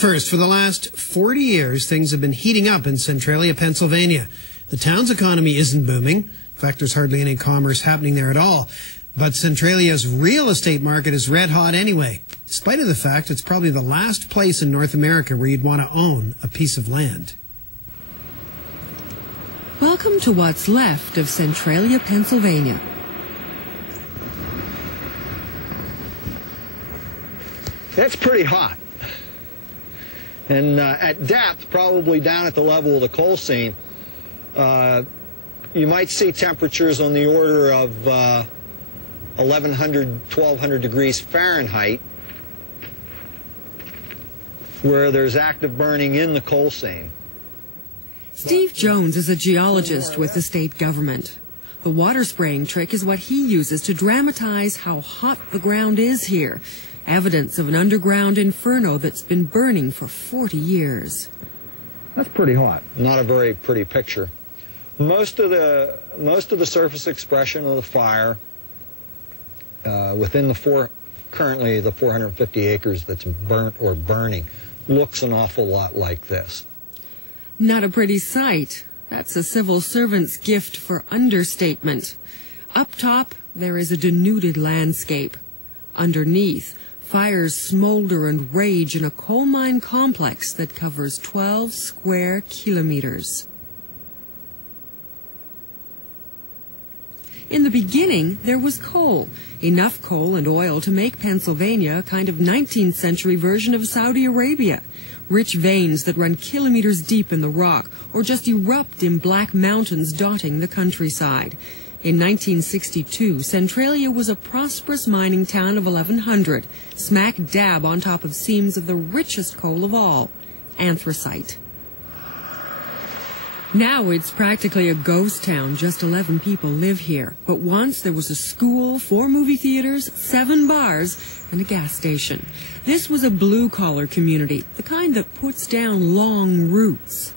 First, for the last 40 years, things have been heating up in Centralia, Pennsylvania. The town's economy isn't booming. In fact, there's hardly any commerce happening there at all. But Centralia's real estate market is red hot anyway, in spite of the fact it's probably the last place in North America where you'd want to own a piece of land. Welcome to what's left of Centralia, Pennsylvania. It's pretty hot. And at depth, probably down at the level of the coal seam, you might see temperatures on the order of 1,100, 1,200 degrees Fahrenheit, where there's active burning in the coal seam. Steve Jones is a geologist with the state government. The water spraying trick is what he uses to dramatize how hot the ground is here. Evidence of an underground inferno that's been burning for 40 years. That's pretty hot. Not a very pretty picture. Most of the surface expression of the fire within currently the 450 acres that's burnt or burning looks an awful lot like this. Not a pretty sight. That's a civil servant's gift for understatement. Up top, there is a denuded landscape. Underneath, fires smolder and rage in a coal mine complex that covers 12 square kilometers. In the beginning, there was coal, enough coal and oil to make Pennsylvania a kind of 19th century version of Saudi Arabia. Rich veins that run kilometers deep in the rock or just erupt in black mountains dotting the countryside. In 1962, Centralia was a prosperous mining town of 1,100, smack dab on top of seams of the richest coal of all, anthracite. Now it's practically a ghost town. Just 11 people live here. But once there was a school, 4 movie theaters, 7 bars, and a gas station. This was a blue-collar community, the kind that puts down long roots.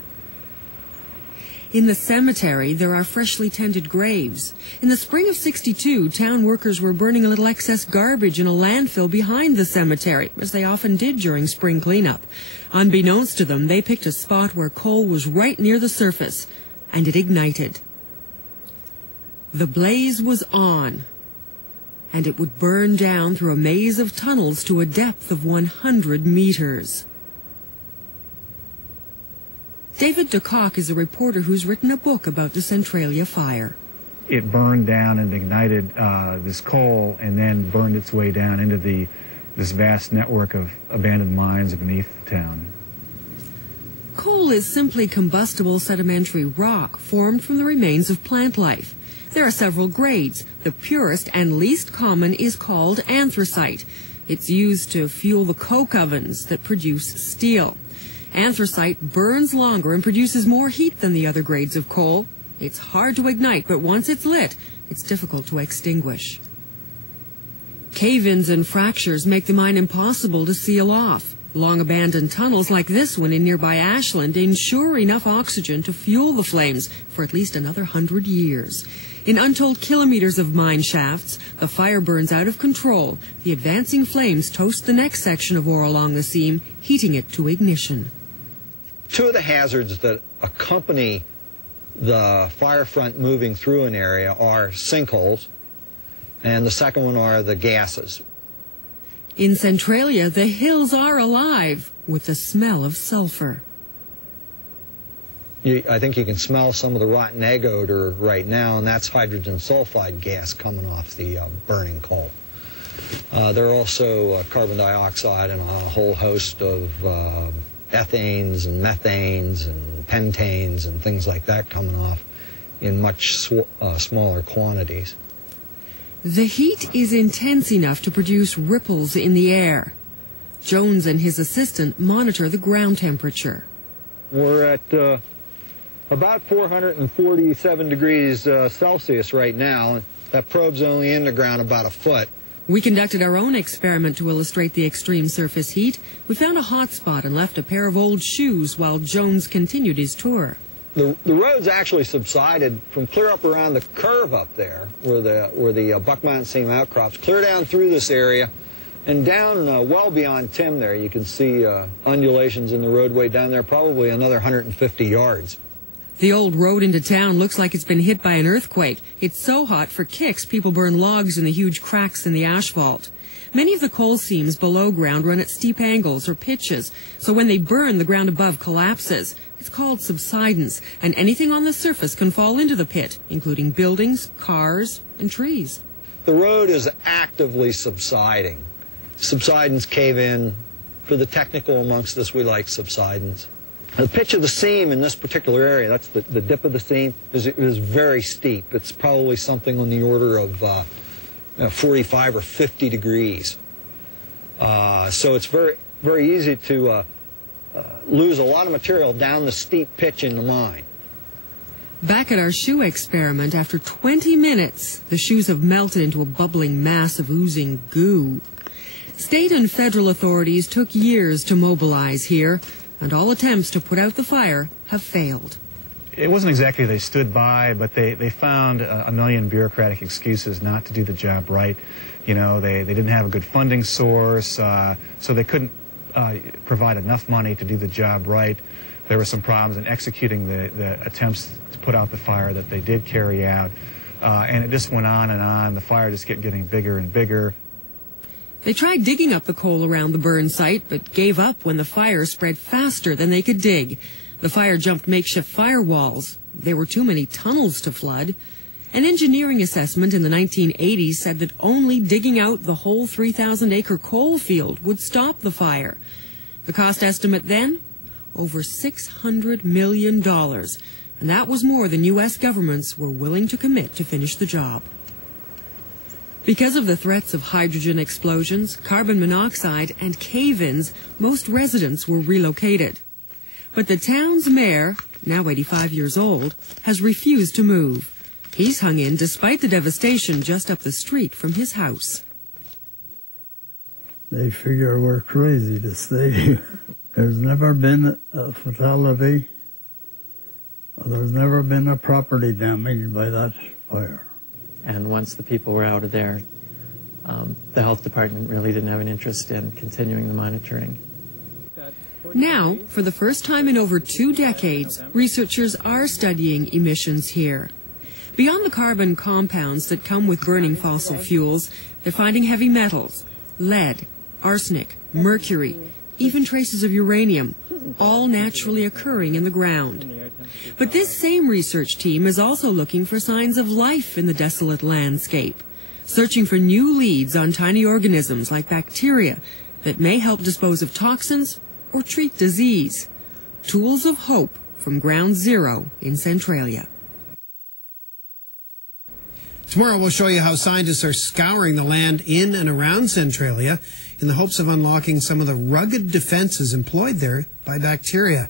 In the cemetery, there are freshly tended graves. In the spring of '62, town workers were burning a little excess garbage in a landfill behind the cemetery, as they often did during spring cleanup. Unbeknownst to them, they picked a spot where coal was right near the surface, and it ignited. The blaze was on, and it would burn down through a maze of tunnels to a depth of 100 meters. David DeCock is a reporter who's written a book about the Centralia fire. It burned down and ignited this coal and then burned its way down into this vast network of abandoned mines beneath the town. Coal is simply combustible sedimentary rock formed from the remains of plant life. There are several grades. The purest and least common is called anthracite. It's used to fuel the coke ovens that produce steel. Anthracite burns longer and produces more heat than the other grades of coal. It's hard to ignite, but once it's lit, it's difficult to extinguish. Cave-ins and fractures make the mine impossible to seal off. Long-abandoned tunnels like this one in nearby Ashland ensure enough oxygen to fuel the flames for at least another 100 years. In untold kilometers of mine shafts, the fire burns out of control. The advancing flames toast the next section of ore along the seam, heating it to ignition. 2 of the hazards that accompany the fire front moving through an area are sinkholes, and the second one are the gases. In Centralia, the hills are alive with the smell of sulfur. I think you can smell some of the rotten egg odor right now, and that's hydrogen sulfide gas coming off the burning coal. There are also carbon dioxide and a whole host of ethanes and methanes and pentanes and things like that coming off in much smaller quantities. The heat is intense enough to produce ripples in the air. Jones and his assistant monitor the ground temperature. We're at about 447 degrees Celsius right now. That probe's only in the ground about a foot. We conducted our own experiment to illustrate the extreme surface heat. We found a hot spot and left a pair of old shoes while Jones continued his tour. The roads actually subsided from clear up around the curve up there, where the Buck Mountain Seam outcrops, clear down through this area And down well beyond Tim there, you can see undulations in the roadway down there, probably another 150 yards. The old road into town looks like it's been hit by an earthquake. It's so hot, for kicks, people burn logs in the huge cracks in the asphalt. Many of the coal seams below ground run at steep angles or pitches, so when they burn, the ground above collapses. It's called subsidence, and anything on the surface can fall into the pit, including buildings, cars, and trees. The road is actively subsiding. Subsidence cave-in. For the technical amongst us, we like subsidence. The pitch of the seam in this particular area, that's the dip of the seam, is very steep. It's probably something on the order of 45 or 50 degrees. So it's very, very easy to lose a lot of material down the steep pitch in the mine. Back at our shoe experiment, after 20 minutes, the shoes have melted into a bubbling mass of oozing goo. State and federal authorities took years to mobilize here, and all attempts to put out the fire have failed. It wasn't exactly they stood by, but they found a million bureaucratic excuses not to do the job right. You know, they didn't have a good funding source, so they couldn't provide enough money to do the job right. There were some problems in executing the attempts to put out the fire that they did carry out, and it just went on and on. The fire just kept getting bigger and bigger. They tried digging up the coal around the burn site, but gave up when the fire spread faster than they could dig. The fire jumped makeshift firewalls. There were too many tunnels to flood. An engineering assessment in the 1980s said that only digging out the whole 3,000-acre coal field would stop the fire. The cost estimate then? Over $600 million. And that was more than U.S. governments were willing to commit to finish the job. Because of the threats of hydrogen explosions, carbon monoxide, and cave-ins, most residents were relocated. But the town's mayor, now 85 years old, has refused to move. He's hung in despite the devastation just up the street from his house. They figure we're crazy to stay here. There's never been a fatality. There's never been a property damaged by that fire. And once the people were out of there, the health department really didn't have an interest in continuing the monitoring. Now, for the first time in over 2 decades, researchers are studying emissions here. Beyond the carbon compounds that come with burning fossil fuels, they're finding heavy metals, lead, arsenic, mercury, even traces of uranium, all naturally occurring in the ground. But this same research team is also looking for signs of life in the desolate landscape, searching for new leads on tiny organisms like bacteria that may help dispose of toxins or treat disease. Tools of hope from Ground Zero in Centralia. Tomorrow we'll show you how scientists are scouring the land in and around Centralia in the hopes of unlocking some of the rugged defenses employed there by bacteria.